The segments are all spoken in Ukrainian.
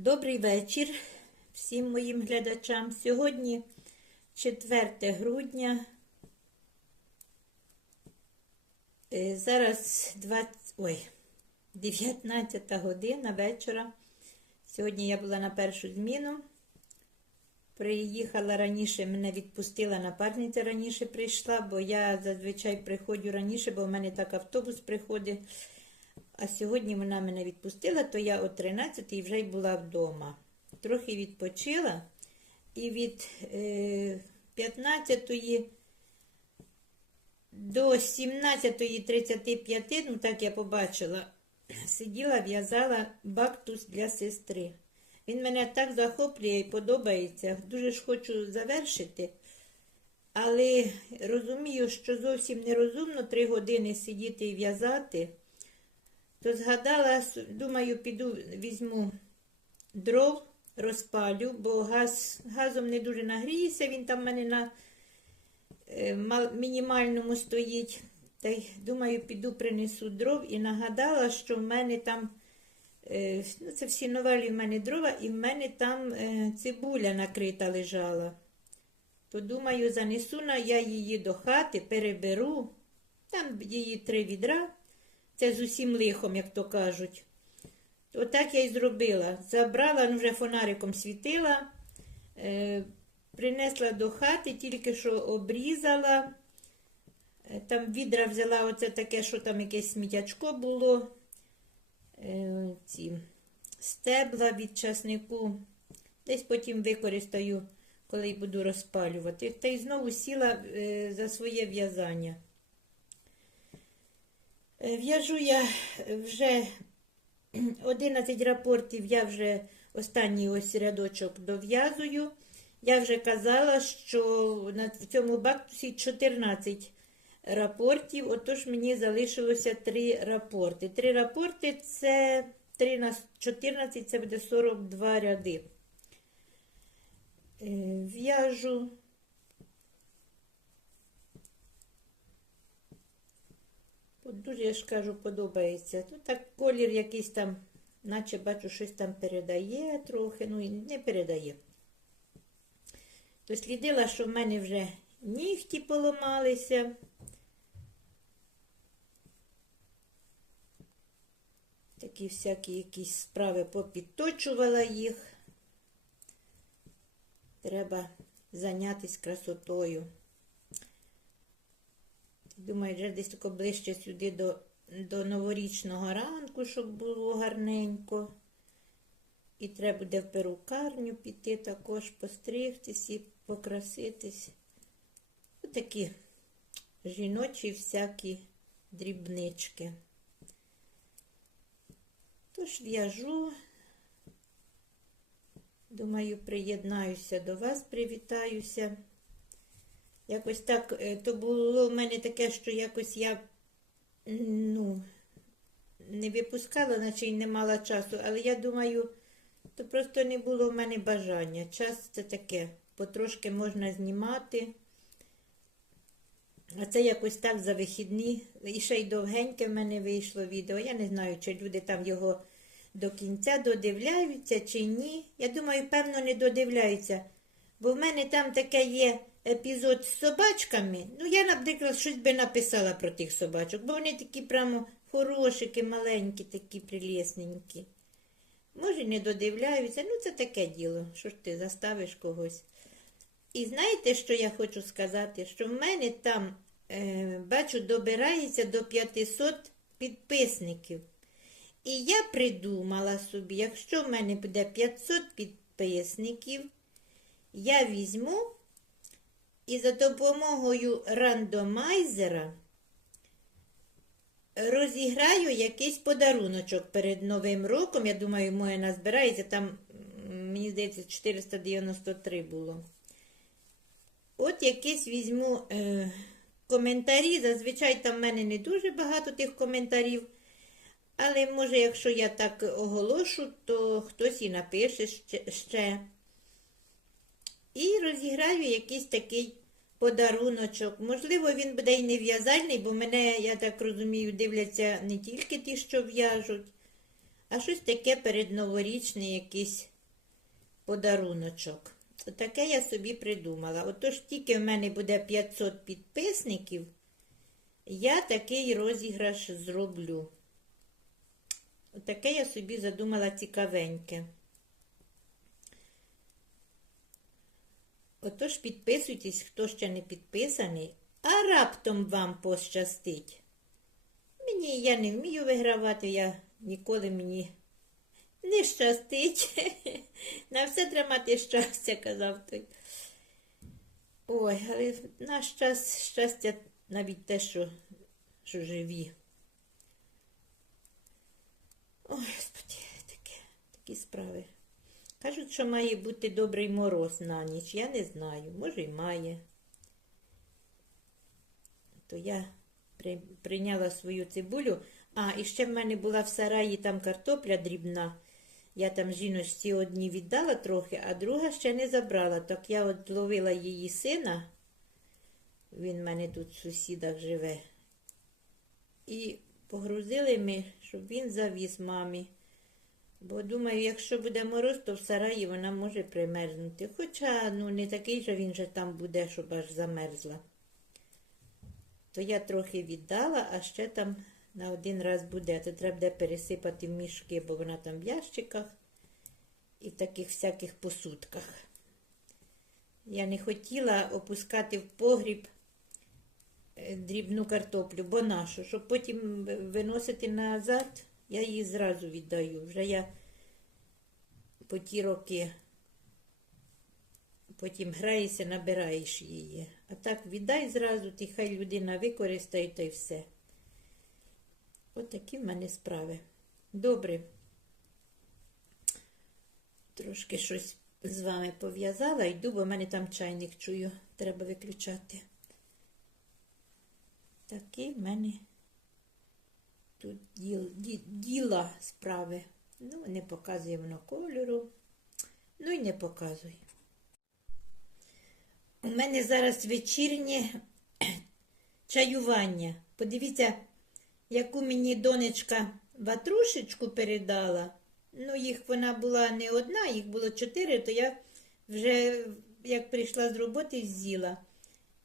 Добрий вечір всім моїм глядачам. Сьогодні 4 грудня. Е, Зараз 20, ой, 19 година вечора. Сьогодні я була на першу зміну. Приїхала раніше, мене відпустила напарниця раніше прийшла, бо я зазвичай приходжу раніше, бо в мене так автобус приходить. А сьогодні вона мене відпустила, то я о 13 вже й була вдома. Трохи відпочила і від е, 15 до 17.35, ну так я побачила, сиділа, в'язала бактус для сестри. Він мене так захоплює і подобається. Дуже ж хочу завершити. Але розумію, що зовсім нерозумно три години сидіти і в'язати. То згадала, думаю, піду візьму дров, розпалю, бо газ, газом не дуже нагріється, він там в мене на е, мал- мінімальному стоїть. Та й думаю, піду принесу дров і нагадала, що в мене там, е, ну це всі новелі в мене дрова, і в мене там е, цибуля накрита лежала. То думаю, занесу на я її до хати, переберу. Там її три відра. Це з усім лихом, як то кажуть. Отак я й зробила. Забрала, ну вже фонариком світила, е, принесла до хати, тільки що обрізала. Е, Там відра взяла оце таке, що там якесь сміттячко було. Е, ці стебла від часнику. Десь потім використаю, коли буду розпалювати. Та й знову сіла е, за своє в'язання. Е, В'яжу я вже 11 рапортів, я вже останній ось рядочок дов'язую. Я вже казала, що на цьому бактусі 14 рапортів, отож мені залишилося 3 рапорти. 3 рапорти це 3 на 14, це буде 42 ряди. Е, В'яжу Дуже, я ж кажу, подобається. Тут так колір якийсь там, наче бачу, щось там передає трохи, ну і не передає. Дослідила, що в мене вже нігті поламалися. Такі всякі якісь справи попідточувала їх. Треба зайнятися красотою. Думаю, вже десь тако ближче сюди до, до новорічного ранку, щоб було гарненько. І треба буде в перукарню піти також, постригтись і покраситись. Отакі жіночі всякі дрібнички. Тож в'яжу. Думаю, приєднаюся до вас, привітаюся. Якось так, е, то було в мене таке, що якось я ну, не випускала, наче й не мала часу, але я думаю, то просто не було в мене бажання. Час це таке, потрошки можна знімати. А це якось так за вихідні. І ще й довгеньке в мене вийшло відео. Я не знаю, чи люди там його до кінця додивляються, чи ні. Я думаю, певно, не додивляються. Бо в мене там таке є епізод з собачками. Ну, я, наприклад, щось би написала про тих собачок, бо вони такі прямо хорошики, маленькі, такі прилісненькі. Може, не додивляються, ну це таке діло, що ж ти заставиш когось. І знаєте, що я хочу сказати? Що в мене там, е, бачу, добирається до 500 підписників. І я придумала собі, якщо в мене буде 500 підписників, я візьму і за допомогою рандомайзера розіграю якийсь подаруночок перед Новим роком. Я думаю, моє назбирається. Там, мені здається, 493 було. От якийсь візьму е, коментарі. Зазвичай там в мене не дуже багато тих коментарів. Але може, якщо я так оголошу, то хтось і напише ще. І розіграю якийсь такий подаруночок. Можливо, він буде і не в'язальний, бо мене, я так розумію, дивляться не тільки ті, що в'яжуть, а щось таке передноворічний якийсь подаруночок. Отаке я собі придумала. Отож, тільки в мене буде 500 підписників, я такий розіграш зроблю. Отаке я собі задумала цікавеньке. Отож, підписуйтесь, хто ще не підписаний, а раптом вам пощастить. Мені я не вмію вигравати, я ніколи мені не щастить. На все треба мати щастя, казав той. Ой, але наш час щастя навіть те, що, що живі. Ой, господи, таке, такі справи. Кажуть, що має бути добрий мороз на ніч. Я не знаю, може й має. То я при, прийняла свою цибулю. А, і ще в мене була в сараї там картопля дрібна. Я там жіночці одній віддала трохи, а друга ще не забрала. Так я от ловила її сина. Він в мене тут в сусідах живе. І погрузили ми, щоб він завіз мамі. Бо думаю, якщо буде мороз, то в сараї вона може примерзнути. Хоча ну, не такий же він же там буде, щоб аж замерзла. То я трохи віддала, а ще там на один раз буде. То треба буде пересипати в мішки, бо вона там в ящиках і в таких всяких посудках. Я не хотіла опускати в погріб е, дрібну картоплю, бо нашу, щоб потім виносити назад, я її зразу віддаю. Вже я по ті роки потім граєшся, набираєш її. А так віддай зразу, ти хай людина використає та й все. От такі в мене справи. Добре. Трошки щось з вами пов'язала, йду, бо в мене там чайник чую, треба виключати. Такі в мене тут діл, ді, діла справи. Ну, не показує воно кольору. Ну і не показує. У мене зараз вечірнє чаювання. Подивіться, яку мені донечка ватрушечку передала. Ну, їх вона була не одна, їх було чотири, то я вже, як прийшла з роботи, з'їла.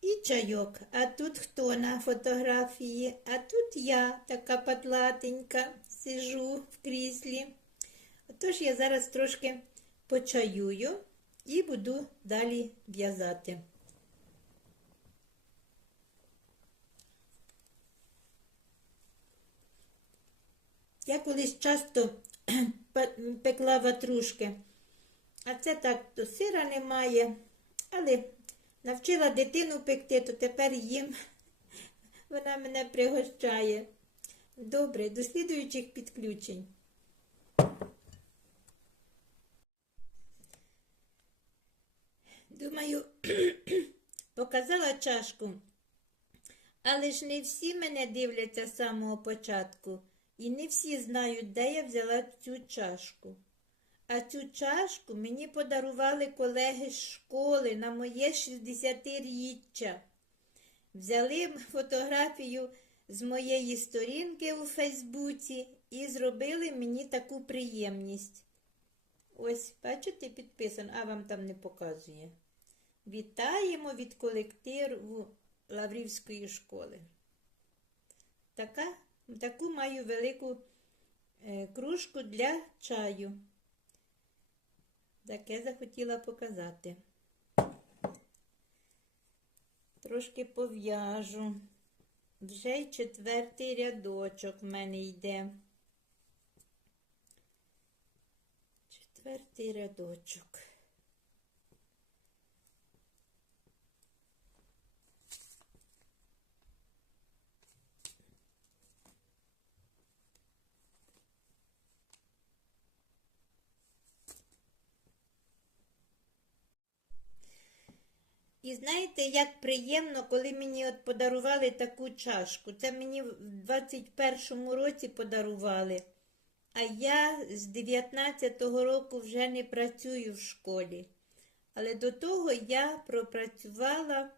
І чайок. А тут хто на фотографії? А тут я, така патлатенька, сижу в кріслі. Отож я зараз трошки почаюю і буду далі в'язати. Я колись часто пекла ватрушки, а це так, то сира немає, але навчила дитину пекти, то тепер їм вона мене пригощає. Добре, до слідуючих підключень. Думаю, показала чашку, але ж не всі мене дивляться з самого початку, і не всі знають, де я взяла цю чашку. А цю чашку мені подарували колеги з школи на моє 60-річчя. Взяли фотографію з моєї сторінки у Фейсбуці і зробили мені таку приємність. Ось, бачите, підписано, а вам там не показує. Вітаємо від колективу Лаврівської школи. Така, таку маю велику е, кружку для чаю. Таке захотіла показати. Трошки пов'яжу. Вже й четвертий рядочок в мене йде. Четвертий рядочок. І знаєте, як приємно, коли мені от подарували таку чашку. Це мені в 21-му році подарували. А я з 19-го року вже не працюю в школі. Але до того я пропрацювала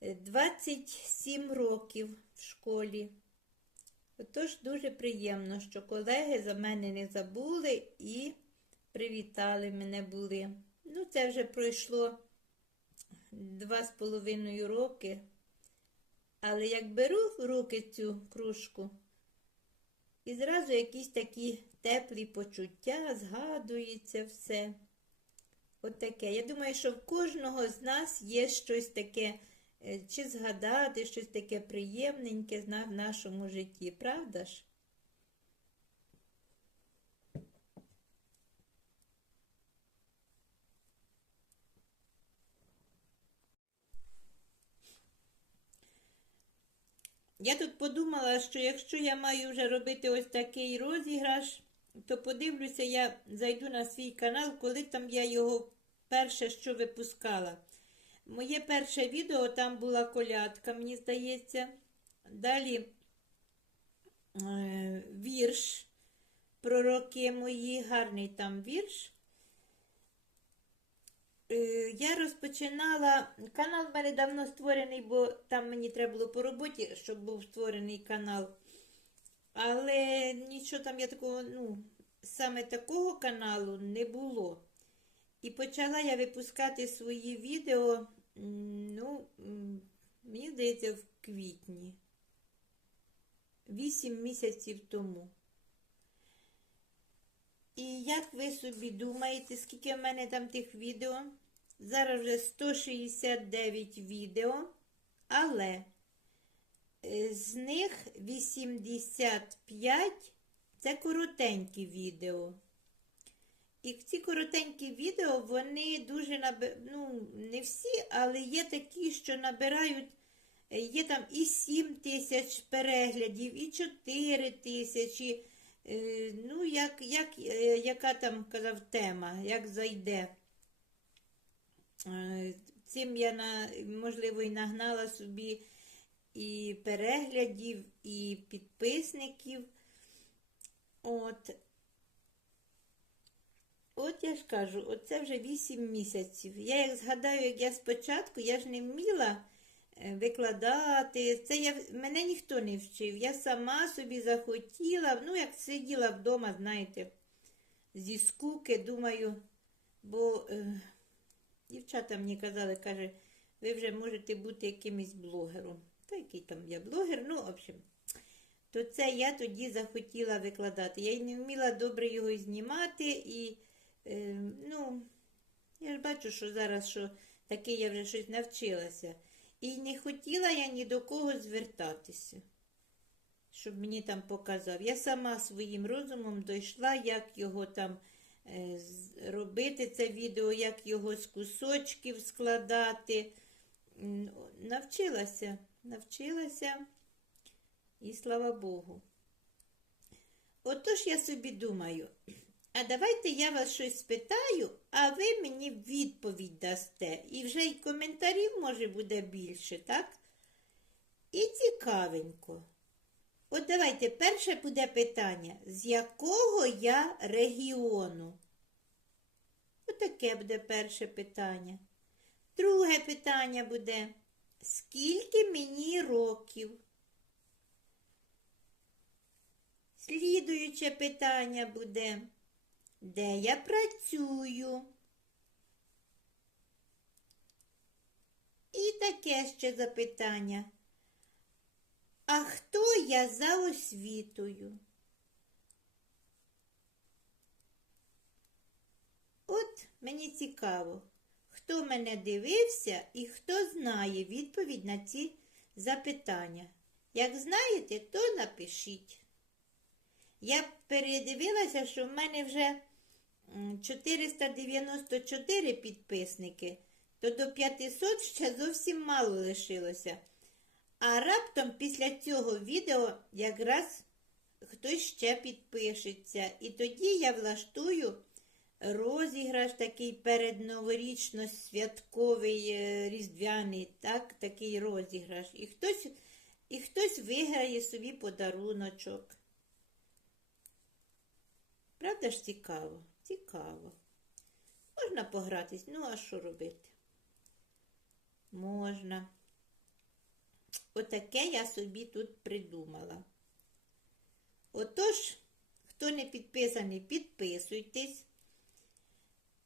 27 років в школі. Отож дуже приємно, що колеги за мене не забули і привітали мене були. Ну, це вже пройшло два з половиною роки. Але як беру в руки цю кружку, і зразу якісь такі теплі почуття, згадується все. От таке. Я думаю, що в кожного з нас є щось таке, е, чи згадати, щось таке приємненьке в нашому житті, правда ж? Я тут подумала, що якщо я маю вже робити ось такий розіграш, то подивлюся, я зайду на свій канал, коли там я його перше що випускала. Моє перше відео там була колядка, мені здається. Далі е, вірш про роки мої, гарний там вірш. Е, Я розпочинала. Канал в мене давно створений, бо там мені треба було по роботі, щоб був створений канал. Але нічого там я такого, ну, саме такого каналу не було. І почала я випускати свої відео, ну, мені здається, в квітні. Вісім місяців тому. І як ви собі думаєте, скільки в мене там тих відео? Зараз вже 169 відео, але е, з них 85 це коротенькі відео. І ці коротенькі відео, вони дуже ну, не всі, але є такі, що набирають, е, є там і 7 тисяч переглядів, і 4 тисячі. Е, Ну, як, як, яка там казав тема, як зайде. Е, Цим я, можливо, і нагнала собі і переглядів, і підписників. От. От я ж кажу, оце вже 8 місяців. Я як згадаю, як я спочатку, я ж не вміла е, викладати. Це я, мене ніхто не вчив. Я сама собі захотіла, ну, як сиділа вдома, знаєте, зі скуки, думаю, бо е, дівчата мені казали, каже, ви вже можете бути якимось блогером. Та який там я блогер, ну, в общем. То це я тоді захотіла викладати. Я й не вміла добре його знімати і. Е, ну, я ж бачу, що зараз що таке я вже щось навчилася. І не хотіла я ні до кого звертатися, щоб мені там показав. Я сама своїм розумом дійшла, як його там робити, це відео, як його з кусочків складати. Навчилася, навчилася, і слава Богу. Отож я собі думаю, а давайте я вас щось спитаю, а ви мені відповідь дасте. І вже й коментарів, може, буде більше, так? І цікавенько. От давайте перше буде питання, з якого я регіону? Отаке буде перше питання. Друге питання буде, скільки мені років? Слідуюче питання буде, де я працюю? І таке ще запитання. А хто я за освітою? От мені цікаво, хто мене дивився і хто знає відповідь на ці запитання. Як знаєте, то напишіть. Я передивилася, що в мене вже 494 підписники, то до 500 ще зовсім мало лишилося. А раптом після цього відео якраз хтось ще підпишеться. І тоді я влаштую розіграш такий передноворічно-святковий е, різдвяний, так, такий розіграш. І хтось, і хтось виграє собі подаруночок. Правда ж цікаво? Цікаво. Можна погратись, ну а що робити? Можна. Отаке я собі тут придумала. Отож, хто не підписаний, підписуйтесь.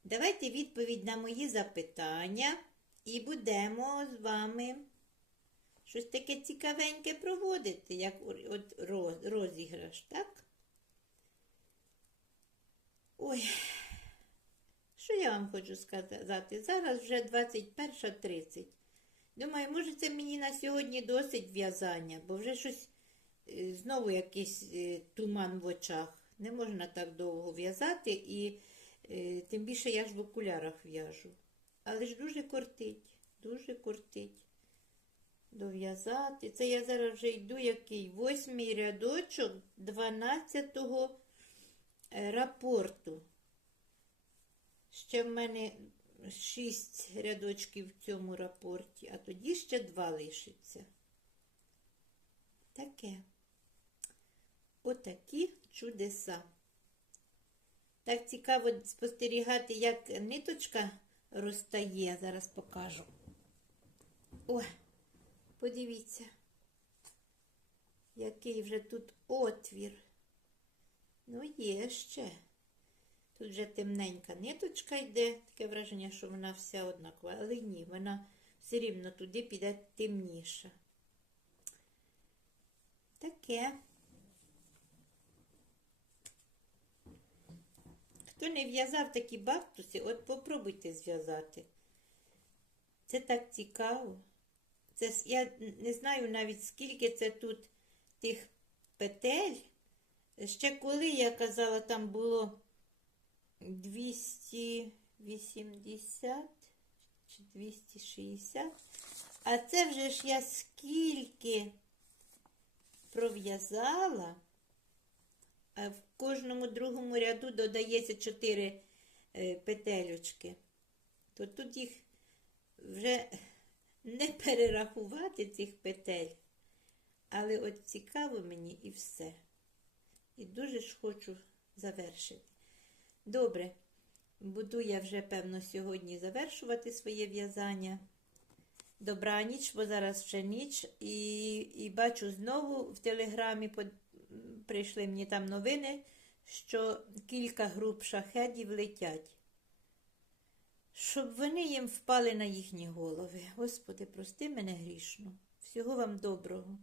Давайте відповідь на мої запитання і будемо з вами щось таке цікавеньке проводити, як от розіграш, так? Ой, що я вам хочу сказати? Зараз вже 21.30. Думаю, може, це мені на сьогодні досить в'язання, бо вже щось е, знову якийсь е, туман в очах. Не можна так довго в'язати, і е, тим більше я ж в окулярах в'яжу. Але ж дуже кортить, дуже кортить дов'язати. Це я зараз вже йду який восьмий рядочок 12-го е, рапорту. Ще в мене шість рядочків в цьому рапорті, а тоді ще два лишиться. Таке. Отакі чудеса. Так цікаво спостерігати, як ниточка розтає. Зараз покажу. Ой, подивіться, який вже тут отвір. Ну, є ще. Тут вже темненька ниточка йде, таке враження, що вона вся однакова. Але ні, вона все рівно туди піде темніша. Таке. Хто не в'язав такі бактуси, от попробуйте зв'язати. Це так цікаво. Це, я не знаю навіть скільки це тут тих петель. Ще коли я казала, там було 280 чи 260. А це вже ж я скільки пров'язала. А в кожному другому ряду додається 4 петелючки. То тут їх вже не перерахувати цих петель. Але от цікаво мені і все. І дуже ж хочу завершити. Добре, буду я вже, певно, сьогодні завершувати своє в'язання. Добраніч, бо зараз вже ніч. І, і бачу знову в телеграмі под- прийшли мені там новини, що кілька груп шахедів летять. Щоб вони їм впали на їхні голови. Господи, прости мене грішну. Всього вам доброго.